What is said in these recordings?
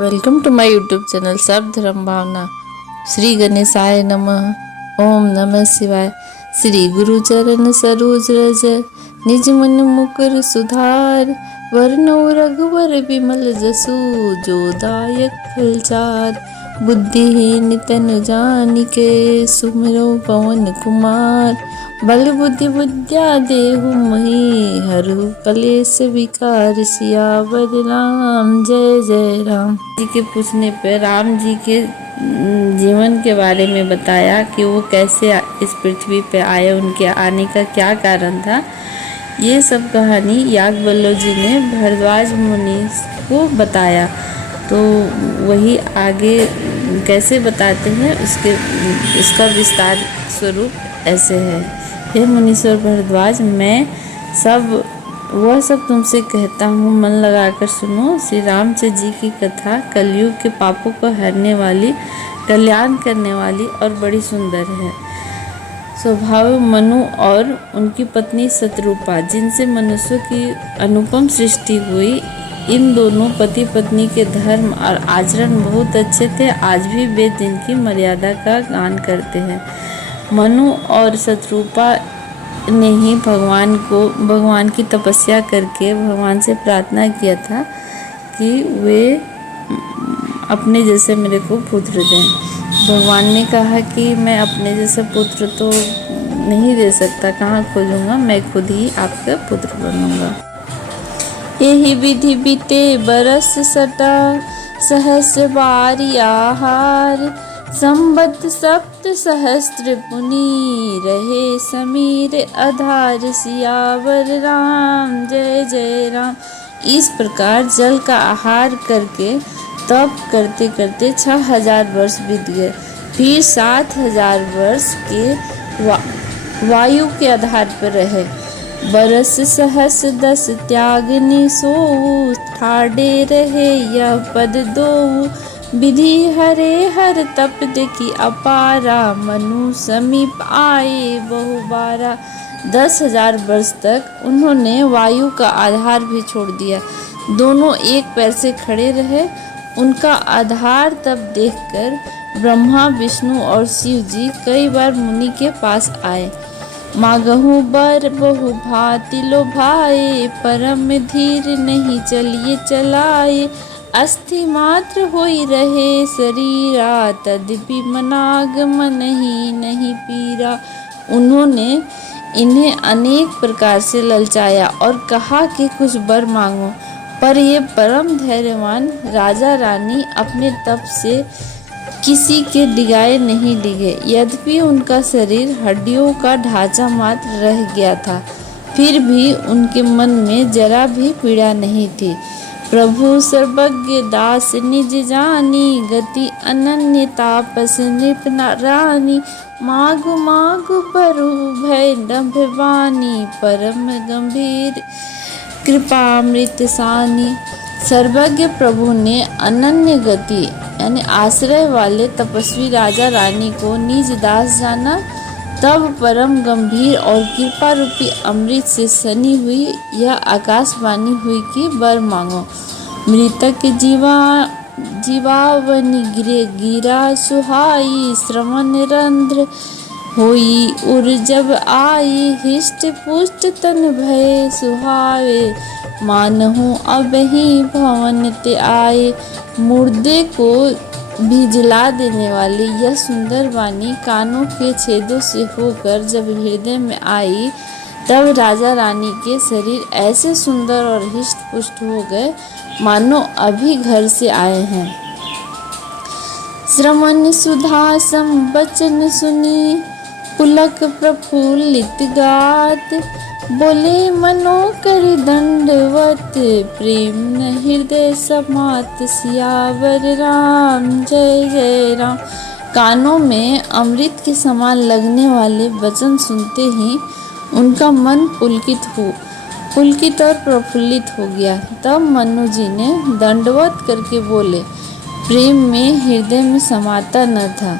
Welcome to my YouTube channel सर्व धर्म भावना। श्री गणेशाय नमः। ओम नमः शिवाय। श्री गुरु चरण सरोज रज निज मन मुकुर सुधार, वरनौ रघुवर विमल जसु, जो दायक फलचार। बुद्धिहीन तनु जानिके, सुमिरौ पवन कुमार। बल बुद्धि विद्या देहु मोहि, हरहु कलेश विकार। सियावर राम जय जय राम जी के पूछने पर राम जी के जीवन के बारे में बताया कि वो कैसे इस पृथ्वी पे आए, उनके आने का क्या कारण था। ये सब कहानी याज्ञवल्क्य जी ने भरद्वाज मुनि को बताया। तो वही आगे कैसे बताते हैं उसका विस्तार स्वरूप ऐसे है। हे मुनीश्वर भरद्वाज, मैं वह सब तुमसे कहता हूँ, मन लगाकर सुनो। श्री रामचंद्र जी की कथा कलयुग के पापों को हरने वाली, कल्याण करने वाली और बड़ी सुंदर है। स्वभाव मनु और उनकी पत्नी शतरूपा, जिनसे मनुष्य की अनुपम सृष्टि हुई, इन दोनों पति पत्नी के धर्म और आचरण बहुत अच्छे थे। आज भी वे दिन की मर्यादा का गान करते हैं। मनु और शतरूपा ने ही भगवान की तपस्या करके भगवान से प्रार्थना किया था कि वे अपने जैसे मेरे को पुत्र दें। भगवान ने कहा कि मैं अपने जैसे पुत्र तो नहीं दे सकता, कहाँ खोजूंगा, मैं खुद ही आपका पुत्र बनूंगा। यही विधि बीते बरस सटा, सहस्र बारी आहार। संबत सप्त सहस्त्र पुनि, रहे समीर आधार। सियावर राम जय जय राम। इस प्रकार जल का आहार करके तप करते करते 6000 वर्ष बीत गए। फिर 7000 वर्ष के वायु के आधार पर रहे। बरस सहस 10 त्यागनि सोऊ, ठाडे रहे यह पद दोऊ। विधि हरे हर तप देखी अपारा, मनु समीप आए बहु बारा। 10,000 वर्ष तक उन्होंने वायु का आधार भी छोड़ दिया। दोनों एक पैर से खड़े रहे। उनका आधार तब देखकर ब्रह्मा, विष्णु और शिव जी कई बार मुनि के पास आए। मागहु बर बहु भांति लोभाए, परम धीर नहीं चलिए चलाए। अस्थि मात्र होई रहे शरीरा, तद्यपि मनागमन ही नहीं पीरा। उन्होंने इन्हें अनेक प्रकार से ललचाया और कहा कि कुछ वर मांगो, पर ये परम धैर्यवान राजा रानी अपने तप से किसी के डिगाए नहीं डिगे। यद्यपि उनका शरीर हड्डियों का ढांचा मात्र रह गया था, फिर भी उनके मन में जरा भी पीड़ा नहीं थी। प्रभु सर्वज्ञ दास निज जानी, गति अनन्य तापस नृप रानी। मागु मागु बरु भय डम्भवानी, परम गंभीर कृपामृत सानी। सर्वज्ञ प्रभु ने अनन्य गति यानी आश्रय वाले तपस्वी राजा रानी को निज दास जाना। तब परम गंभीर और कृपा रूपी अमृत से सनी हुई यह आकाशवाणी हुई कि वर मांगो। मृतक जीवावनी गिरा सुहाई, श्रवण रंध्र होई उर जब आई। हिष्ट पुष्ट तन भय सुहावे, मानहु अब ही भवन ते आए। मुर्दे को भी जला देने वाली यह सुंदर वाणी कानों के छेदों से होकर जब हृदय में आई, तब राजा रानी के शरीर ऐसे सुंदर और हिष्ट पुष्ट हो गए मानो अभी घर से आए हैं। श्रवण सुधा सम वचन सुनी, पुलक प्रफुल्लित गात। बोले मनो कर दंडवत, प्रेम न हृदय समात। सियावर राम जय जय राम। कानों में अमृत के समान लगने वाले वचन सुनते ही उनका मन पुलकित और प्रफुल्लित हो गया। तब मनु जी ने दंडवत करके बोले, प्रेम में हृदय में समाता न था।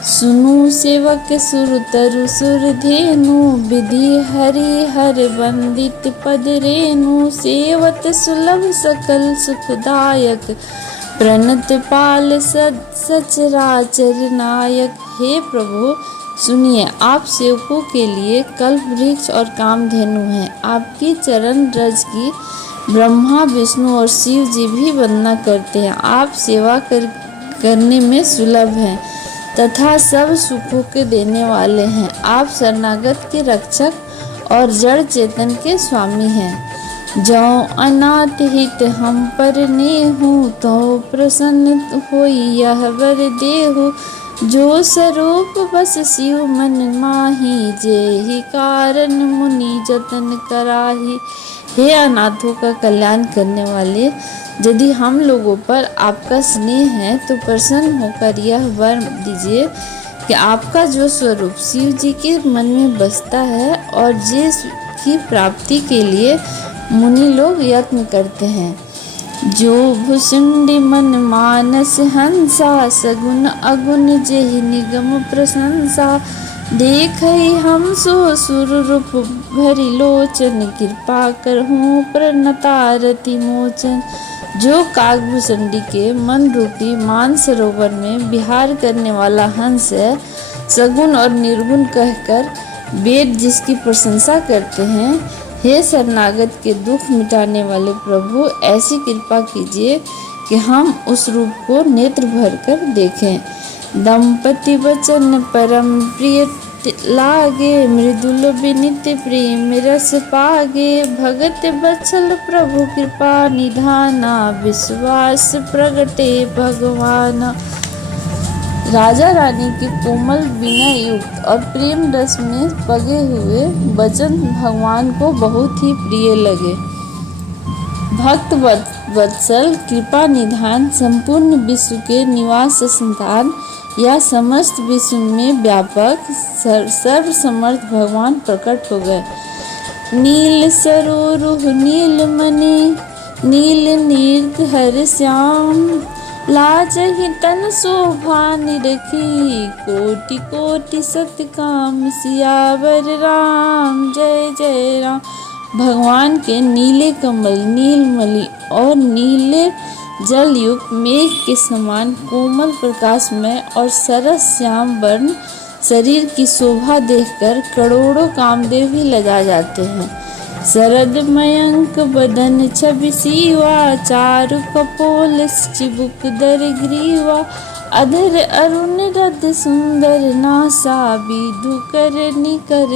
सुनु सेवक सुर तरु सुर धेनु, विधि हरि हर वंदित पद रेनु। सेवत सुलभ सकल सुखदायक, प्रणत पाल सचराचर नायक। हे प्रभु सुनिए, आप सेवकों के लिए कल्प वृक्ष और कामधेनु हैं। आपकी चरण रज की ब्रह्मा विष्णु और शिव जी भी वंदना करते हैं। आप सेवा करने में सुलभ हैं तथा सब सुखों के देने वाले हैं। आप शरणागत के रक्षक और जड़ चेतन के स्वामी हैं। जो अनाथ हित हम पर नेहु, तो प्रसन्न होई यह वर देहु। जो स्वरूप बस शिव मन माही, जेहि कारण मुनि जतन कराही। हे अनाथों का कल्याण करने वाले, यदि हम लोगों पर आपका स्नेह है तो प्रसन्न होकर यह वर दीजिए कि आपका जो स्वरूप शिव जी के मन में बसता है और जिसकी प्राप्ति के लिए मुनि लोग यत्न करते हैं। जो भुसुंडी मन मानस हंसा, सगुन अगुन जेहि निगम प्रशंसा। देखई हम सो सुर रूप भरी लोचन, कृपा करहूँ प्रणतारति मोचन। जो काकभुसुंडी के मन रूपी मानसरोवर में विहार करने वाला हंस है, सगुन और निर्गुण कहकर वेद जिसकी प्रशंसा करते हैं। हे शरणागत के दुख मिटाने वाले प्रभु, ऐसी कृपा कीजिए कि हम उस रूप को नेत्र भर कर देखें। दंपति वचन परम प्रिय लागे, मृदुल विनित प्रेम रस पागे। भगत बत्सल प्रभु कृपा निधाना, विश्वास प्रगटे भगवाना। राजा रानी के कोमल विनय युक्त और प्रेम रस में पगे हुए वचन भगवान को बहुत ही प्रिय लगे। भक्त वत्सल कृपा निधान, संपूर्ण विश्व के निवास स्थान या समस्त विश्व में व्यापक सर्व समर्थ भगवान प्रकट हो गए। नील सरोरुह नीलमणि, नील नीर्त हर श्याम। लाजहि तन शोभा निरखी, कोटि कोटि सतकाम। सियावर राम जय जय राम। भगवान के नीले कमल, नीलमणि और नीले जल युक्त मेघ के समान कोमल प्रकाश में और सरस श्याम वर्ण शरीर की शोभा देखकर करोड़ों कामदेव भी लजा जाते हैं। शरद मयंक बदन छवि सीवा, चारु कपोल चिबुक दर ग्रीवा। अधर अरुण रद सुंदर नासा, विधु कर निकर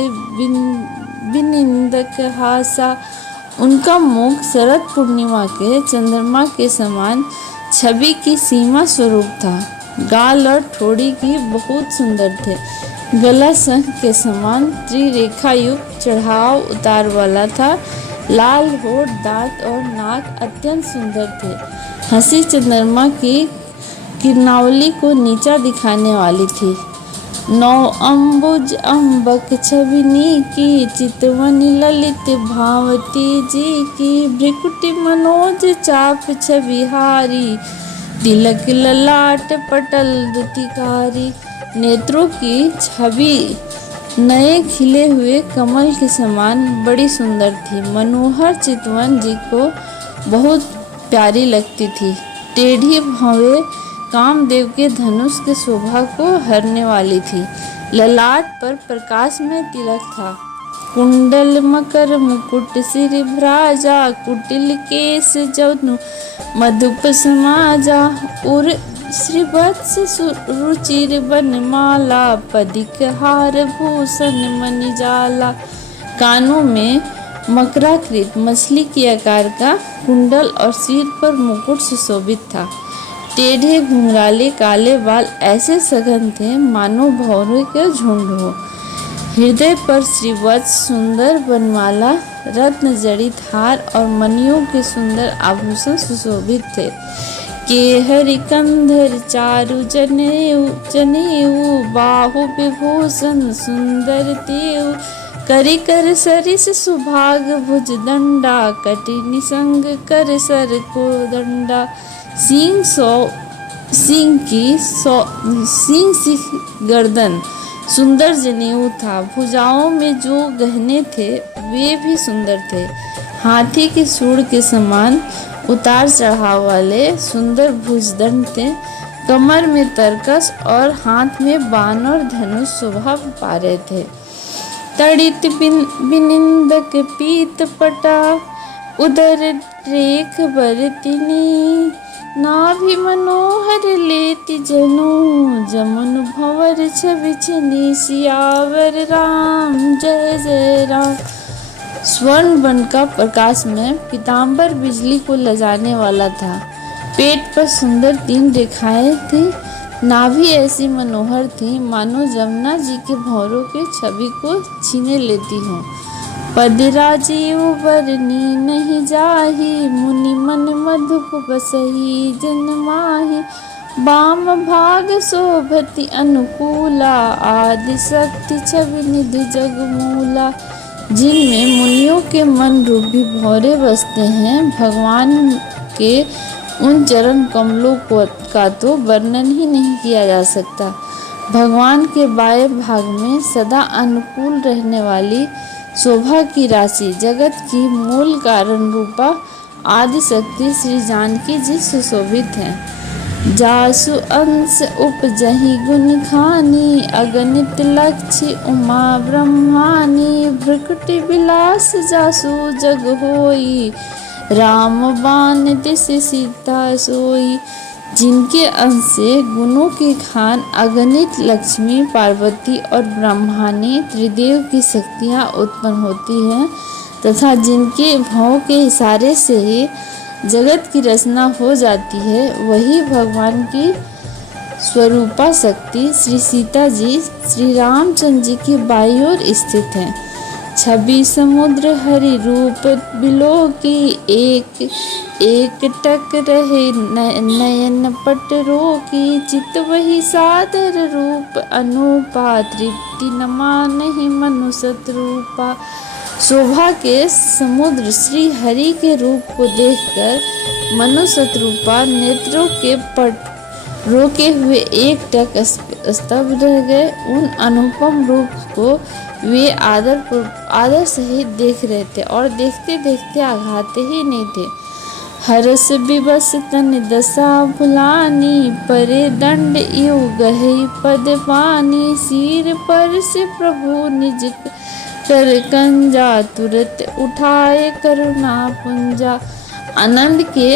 विनिंदक हासा। उनका मुख शरद पूर्णिमा के चंद्रमा के समान छवि की सीमा स्वरूप था। गाल और ठोड़ी की बहुत सुंदर थे। गला शंख के समान त्रिरेखा युक्त चढ़ाव उतार वाला था। लाल होठ, दांत और नाक अत्यंत सुंदर थे। हंसी चंद्रमा की किरणावली को नीचा दिखाने वाली थी। नौ अम्बुज अम्बक छविनी की, चितवन ललित भावती जी की। भ्रिकुटि मनोज चाप छविहारी, तिलक ललाट पटल दुतिकारी। नेत्रों की छवि नए खिले हुए कमल के समान बड़ी सुंदर थी। मनोहर चितवन जी को बहुत प्यारी लगती थी। टेढ़ी भवें कामदेव के धनुष के शोभा को हरने वाली थी। ललाट पर प्रकाश में तिलक था। कुंडल मकर मुकुट सिर भ्राजा, कुटिल केस जनु मधुप समाजा। उर श्रीवत्स रुचिर बनमाला, पदिक हार भूषण मणिजाला। कानों में मकराकृत मछली के आकार का कुंडल और सिर पर मुकुट सुशोभित था। टेढ़े घुंघराले काले बाल ऐसे सघन थे मानो भौरों के झुंड हो। हृदय पर श्रीवत्स सुंदर बनमाला, रत्न जड़ित हार और मणियों के सुंदर आभूषण सुशोभित थे। केहरि कंधर चारु जनेऊ, बाहु विभूषण सुंदर तेऊ। करि कर सरिस सुभाग भुज दंडा, कटि निसंग कर सर को दंडा। सींग सी गर्दन, सुंदर जनेऊ था। भुजाओं में जो गहने थे वे भी सुंदर थे। हाथी के सूंड के समान उतार चढ़ाव वाले सुंदर भुजदंड थे, कमर में तरकस और हाथ में बाण और धनुष शोभा पा रहे थे। तड़ित बिनिंदक पीत पटा, उदर रेख बरतिनी, नाभि मनोहर लेति जनु, जमुन भंवर छबिछनी, सियावर राम जय जय राम। स्वर्ण बन का प्रकाश में पीताम्बर बिजली को लजाने वाला था। पेट पर सुंदर 3 रेखाएं थी। नाभि ऐसी मनोहर थी मानो जमुना जी के भंवरों के छवि को छीने लेती हो। पद राजीव बरनी नहीं जाही, मुनि मन मधुप बसही जन माही, बाम भाग शोभति अनुकूला, आदि शक्ति छवि निधि जगमूला। जिनमें मुनियों के मन रूपी भंवरे बसते हैं, भगवान के उन चरण कमलों का तो वर्णन ही नहीं किया जा सकता। भगवान के बाएं भाग में सदा अनुकूल रहने वाली शोभा की राशि, जगत की मूल कारण रूपा आदि शक्ति श्री जानकी जी सुशोभित हैं। जासु अंश उपजहि गुण खानी, अगणित लक्ष्य उमा ब्रह्मानी, भ्रकुटि विलास जासु जग होई, राम बाण दिस सीता सोई। जिनके अंश से गुणों की खान अगणित लक्ष्मी, पार्वती और ब्रह्मानी त्रिदेव की शक्तियाँ उत्पन्न होती हैं, तथा जिनके भाव के इशारे से ही जगत की रचना हो जाती है, वही भगवान की स्वरूपा शक्ति श्री सीता जी श्री रामचंद्र जी की बाईं ओर स्थित हैं। छवि समुद्र हरि रूप बिलो की, एक एक टक रहे नयन पट रोकी, चित वही सादर रूप अनुपा, तृप्ति न मानहि मनु शत्रुपा। शोभा के समुद्र श्री हरि के रूप को देखकर मनु शत्रुपा नेत्रों के पट रोके हुए एक टक स्तब्ध रह गए। उन अनुपम रूप को वे आदर सहित देख रहे थे और देखते देखते आघाते ही नहीं थे। हरस विवश तन दशा भुलानी, परे दंड इउ गहई पद पानी, सिर पर से प्रभु निज कर कंजा, तुरत उठाए करुणा पुंजा। आनंद के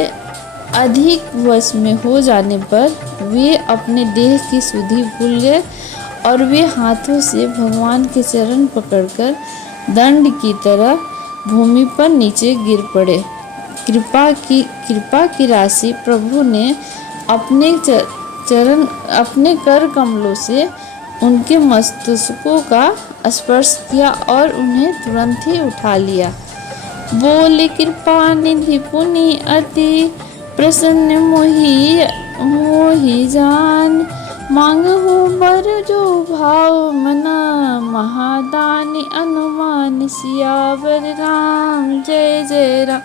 अधिक वश में हो जाने पर वे अपने देह की सुधि भूल गए और वे हाथों से भगवान के चरण पकड़कर दंड की तरह भूमि पर नीचे गिर पड़े। कृपा की राशि प्रभु ने अपने कर कमलों से उनके मस्तकों का स्पर्श किया और उन्हें तुरंत ही उठा लिया। बोले कृपा निधि पुनि अति, प्रसन्न मोहि जान, मांगहु बर जो भाव मना, महादानी अनुमान सियावर राम जय जय राम।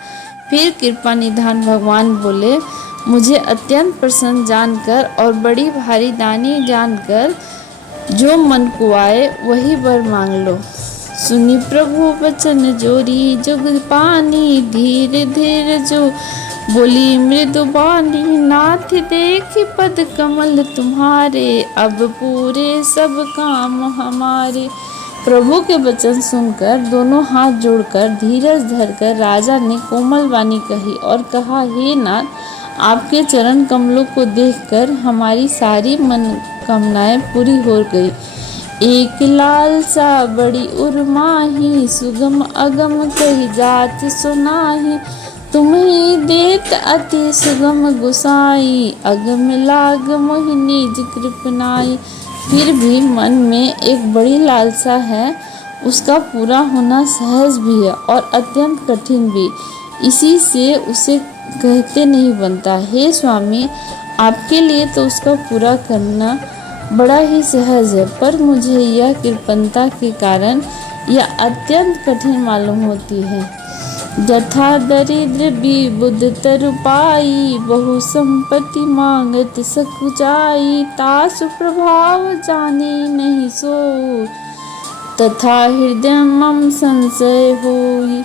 फिर कृपा निधान भगवान बोले, मुझे अत्यंत प्रसन्न जानकर और बड़ी भारी दानी जानकर जो मन को आए वही वर मांग लो। सुनी प्रभु वचन जोरी जुग पानी, धीरे धीरे जो बोली मृदु बानी, नाथ देखी पद कमल तुम्हारे, अब पूरे सब काम हमारे। प्रभु के वचन सुनकर दोनों हाथ जोड़कर धीरज धरकर राजा ने कोमल वाणी कही और कहा, हे नाथ, आपके चरण कमलों को देखकर हमारी सारी मनोकामनाएं पूरी हो गई। एक लालसा बड़ी उर्माही, सुगम अगम कही जात सुनाही, तुम ही देत अति सुगम गुसाई, अगम लाग मोहिनी कृपनाई। फिर भी मन में एक बड़ी लालसा है, उसका पूरा होना सहज भी है और अत्यंत कठिन भी, इसी से उसे कहते नहीं बनता। हे स्वामी, आपके लिए तो उसका पूरा करना बड़ा ही सहज है, पर मुझे यह कृपणता के कारण यह अत्यंत कठिन मालूम होती है। जथा दरिद्र विबुध तरुपाई, बहु संपत्ति मांगत सकुचाई, तासु प्रभाव जाने नहीं सो, तथा हृदय मम संशय होई।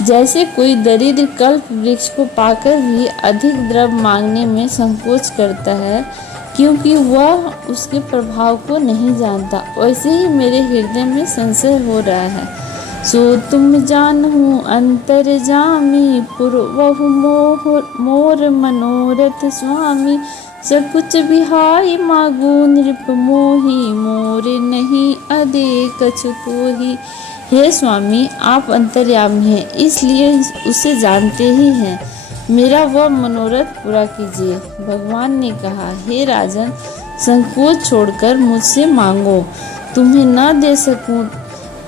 जैसे कोई दरिद्र कल्प वृक्ष को पाकर भी अधिक द्रव्य मांगने में संकोच करता है क्योंकि वह उसके प्रभाव को नहीं जानता, वैसे ही मेरे हृदय में संशय हो रहा है। सो तुम जानहु अंतर्जामी पूर्वहु मोर मनोरथ स्वामी, सकुच बिहाई मागो नृप मोहि, मोरे नहीं अदे कछु तोहि। हे स्वामी, आप अंतर्यामी हैं, इसलिए उसे जानते ही हैं। मेरा वह मनोरथ पूरा कीजिए। भगवान ने कहा, हे राजन, संकोच छोड़कर मुझसे मांगो। तुम्हें न दे सकूं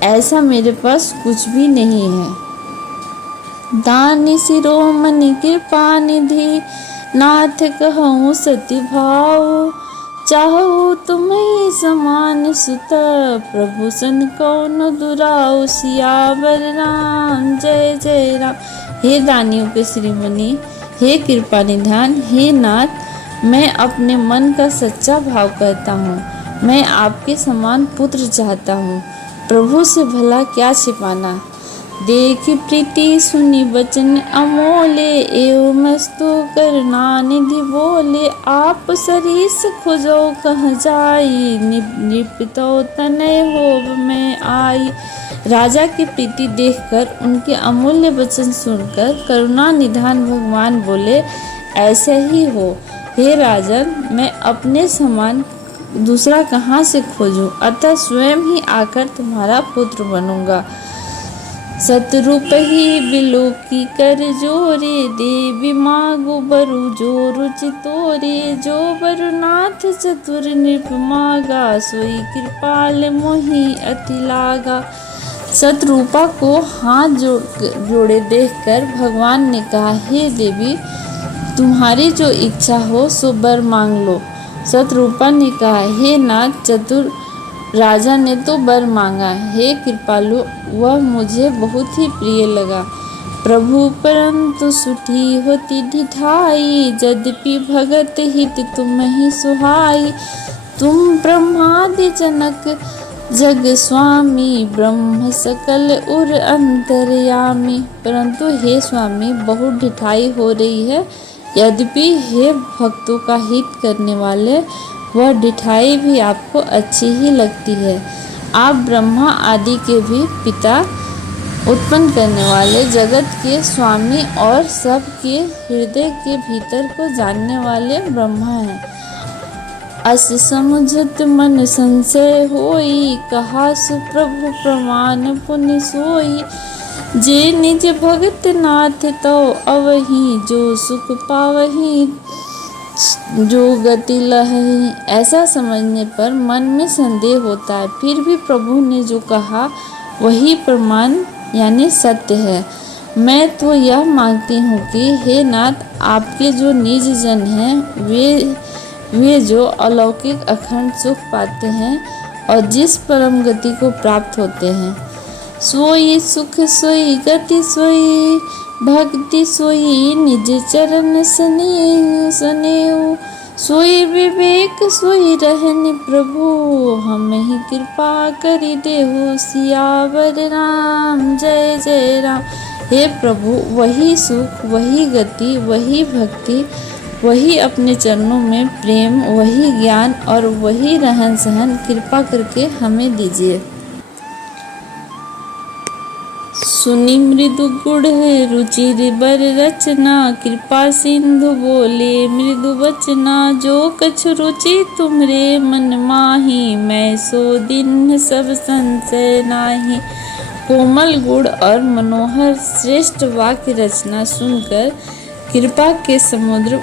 ऐसा मेरे पास कुछ भी नहीं है। दानी शिरोमणि कृपा निधि, नाथ कहूँ सती भाव, चाहो तुम्हें समान सुत, प्रभु सन कौन दुराऊ। सियावर राम जय जय राम। हे दानियों के श्रीमणि, हे कृपा निधान, हे नाथ, मैं अपने मन का सच्चा भाव कहता हूँ। मैं आपके समान पुत्र चाहता हूँ। प्रभु से भला क्या छिपाना। देखी प्रीति सुनी बचन अमोले, एवं मस्तु करना निधि बोले। आप सरीस खोजो कह जाई, निपतो तनय होव में आई। राजा की प्रीति देखकर, उनके अमूल्य वचन सुनकर करुणा निधान भगवान बोले, ऐसे ही हो। हे राजन, मैं अपने समान दूसरा कहाँ से खोजूं, अतः स्वयं ही आकर तुम्हारा पुत्र बनूंगा। सतरूप ही बिलोकी कर जोरे, देवी मागो बरु जो रुचि तोरे। जो बरुनाथ चतुर नृप मागा, सोई कृपाल मोहि अति लागा। सतरूपा को हाथ जोड़े देखकर भगवान ने कहा, हे देवी, तुम्हारी जो इच्छा हो सो वर मांग लो। सतरूपा ने कहा, हे नाथ, चतुर राजा ने तो वर मांगा। हे कृपालु, वह मुझे बहुत ही प्रिय लगा। प्रभु परंतु सुठी होती ढिठाई, यद्यपि भगत हित तुम ही सुहाई। तुम ब्रह्मादि जनक जग स्वामी, ब्रह्म सकल उर अंतर्यामी। परंतु हे स्वामी, बहुत ढिठाई हो रही है। यद्यपि हे भक्तों का हित करने वाले, वह ढिठाई भी आपको अच्छी ही लगती है। आप ब्रह्मा आदि के भी पिता, उत्पन्न करने वाले, जगत के स्वामी और सबके हृदय के भीतर को जानने वाले ब्रह्मा हैं। अस समुझत मन संशय होई, कहा सुप्रभु प्रमाण पुनि सोई। जे निज भगत नाथ तो अवही, जो सुख पावही जो गति लहही। ऐसा समझने पर मन में संदेह होता है, फिर भी प्रभु ने जो कहा वही प्रमाण यानी सत्य है। मैं तो यह मांगती हूँ कि हे नाथ, आपके जो निज जन हैं, वे जो अलौकिक अखंड सुख पाते हैं और जिस परम गति को प्राप्त होते हैं, सोई सुख सोई गति सोई भक्ति सोई निज चरण सनेऊ। सोई विवेक सोई रहनि प्रभु, हम ही कृपा करि देहु। सियावर राम जय जय राम। हे प्रभु, वही सुख, वही गति, वही भक्ति, वही अपने चरणों में प्रेम, वही ज्ञान और वही रहन सहन कृपा करके हमें दीजिए। सुनि मृदु गुढ़ रुचिर बर रचना, कृपा सिंधु बोले मृदु वचना। जो कछ रुचि तुमरे मन माही, मैं सो दिन सब संशय नाही। कोमल गुण और मनोहर श्रेष्ठ वाक्य रचना सुनकर कृपा के समुद्र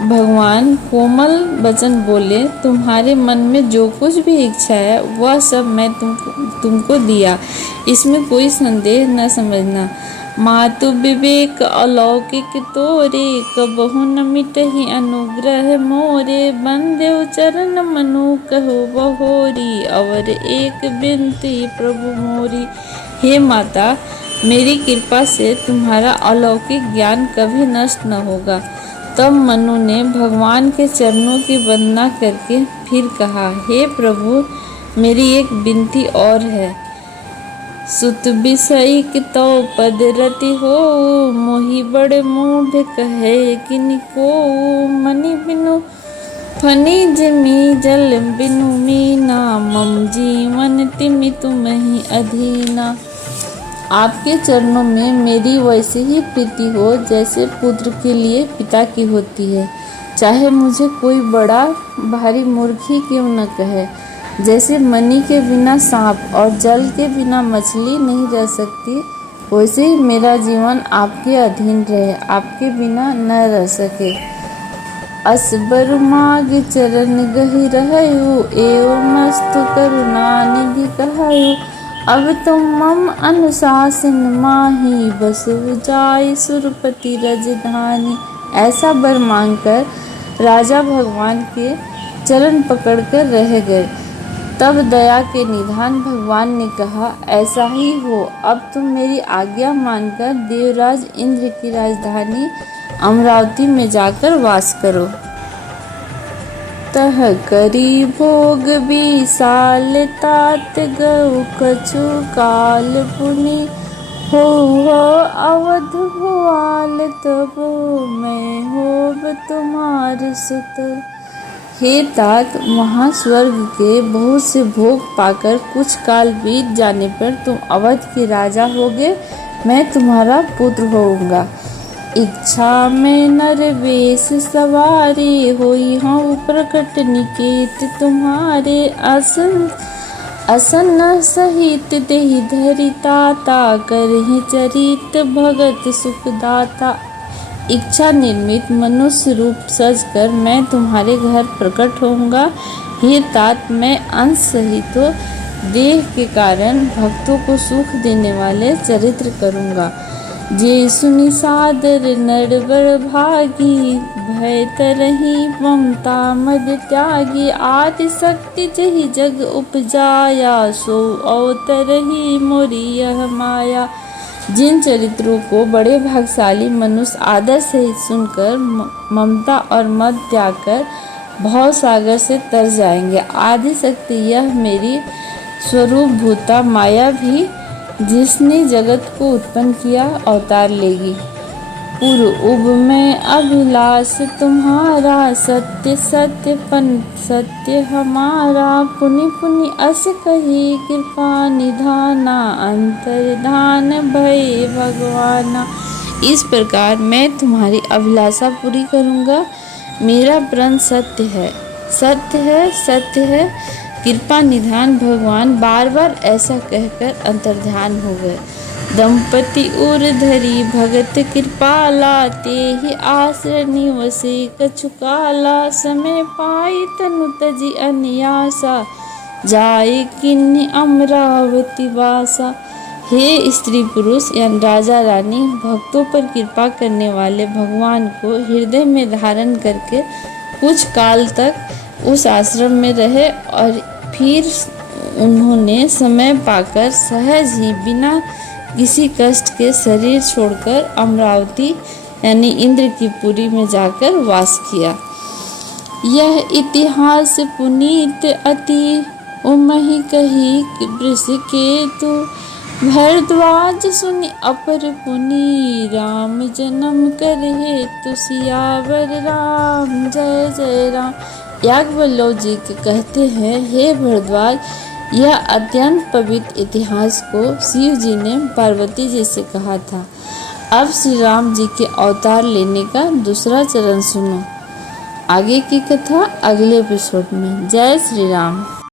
भगवान कोमल वचन बोले, तुम्हारे मन में जो कुछ भी इच्छा है वह सब मैं तुमको दिया, इसमें कोई संदेह न समझना। मातु विवेक अलौकिक तोरे, कबहु न मिटहि अनुग्रह मोरे। बंदेव चरण मनु कहो बहोरी, अवर एक बिनती प्रभु मोरी। हे माता, मेरी कृपा से तुम्हारा अलौकिक ज्ञान कभी नष्ट न होगा। तब मनु ने भगवान के चरणों की वंदना करके फिर कहा, हे प्रभु, मेरी एक विनती और है। सुत बिसई तो पद रति हो, मोहि बड़ मूढ़ कहे किनिको। मनि बिनु फनि जिमि जल बिनु मीना, मम जीवन तिमि तुम्हि अधीना। आपके चरणों में मेरी वैसी ही प्रीति हो जैसे पुत्र के लिए पिता की होती है, चाहे मुझे कोई बड़ा भारी मूर्ख ही क्यों न कहे। जैसे मणि के बिना सांप और जल के बिना मछली नहीं रह सकती, वैसे ही मेरा जीवन आपके अधीन रहे, आपके बिना न रह सके। असबर माग चरण गहि रहयु, एवं मस्त करुणा निधि कहयु। अब तुम मम अनुशासन माही, बस जाय सुरपति रजधानी। ऐसा वर मांगकर राजा भगवान के चरण पकड़कर रह गए। तब दया के निधान भगवान ने कहा, ऐसा ही हो, अब तुम मेरी आज्ञा मानकर देवराज इंद्र की राजधानी अमरावती में जाकर वास करो। तह करी भोग विशाल तात, गौ कछु काल पुनि हो अवध भुआल, तब मैं होब तुम्हार सुत। हे तात, वहाँ स्वर्ग के बहुत से भोग पाकर कुछ काल बीत जाने पर तुम अवध के राजा होगे, मैं तुम्हारा पुत्र होऊंगा। इच्छा में नर वेश सवारी, होई हूँ प्रकट निकेत तुम्हारे। असन सहित देहि धरि ताता, करहि चरित भगत सुखदाता। इच्छा निर्मित मनुष्य रूप सजकर मैं तुम्हारे घर प्रकट होऊंगा। हे तात, मैं अंश सहित देह के कारण भक्तों को सुख देने वाले चरित्र करूंगा। जे सुनि सादर नरवर भागी, भय तरहि ममता मद त्यागी। आदि शक्ति जहि जग उपजाया, सो अवतरहि मोरी यह माया। जिन चरित्रों को बड़े भागशाली मनुष्य आदर सहित सुनकर ममता और मद त्याग कर भव सागर से तर जाएंगे। आदि शक्ति यह मेरी स्वरूप भूता माया भी, जिसने जगत को उत्पन्न किया, अवतार लेगी। पूर्व उब में अभिलाष तुम्हारा, सत्य सत्य पन सत्य हमारा। पुनि पुनि अस कही कृपा निधाना, अंतर्धान भय भगवाना। इस प्रकार मैं तुम्हारी अभिलाषा पूरी करूँगा। मेरा प्रण सत्य है, सत्य है, सत्य है। कृपा निधान भगवान बार बार ऐसा कहकर अंतर्ध्यान हो गए। दंपति उर धरी भगत कृपाला, तेहि आश्रय निवसे कछु काला। समय पाई तनु तजी अन्यासा, जाए किन्हि अमरावती वासा। हे स्त्री पुरुष यानी राजा रानी, भक्तों पर कृपा करने वाले भगवान को हृदय में धारण करके कुछ काल तक उस आश्रम में रहे और फिर उन्होंने समय पाकर सहज ही बिना किसी कष्ट के शरीर छोड़कर अमरावती यानी इंद्र की पुरी में जाकर वास किया। यह इतिहास पुनीत अति, उमहि कही वृषकेतु। भरद्वाज सुनि अपर पुनि, राम जन्म कर हेतु सियावर राम। जय जय राम। याज्ञवल्क्य जी कहते हैं, हे भरद्वाज, यह अत्यंत पवित्र इतिहास को शिव जी ने पार्वती जी से कहा था। अब श्री राम जी के अवतार लेने का दूसरा चरण सुनो। आगे की कथा अगले एपिसोड में। जय श्री राम।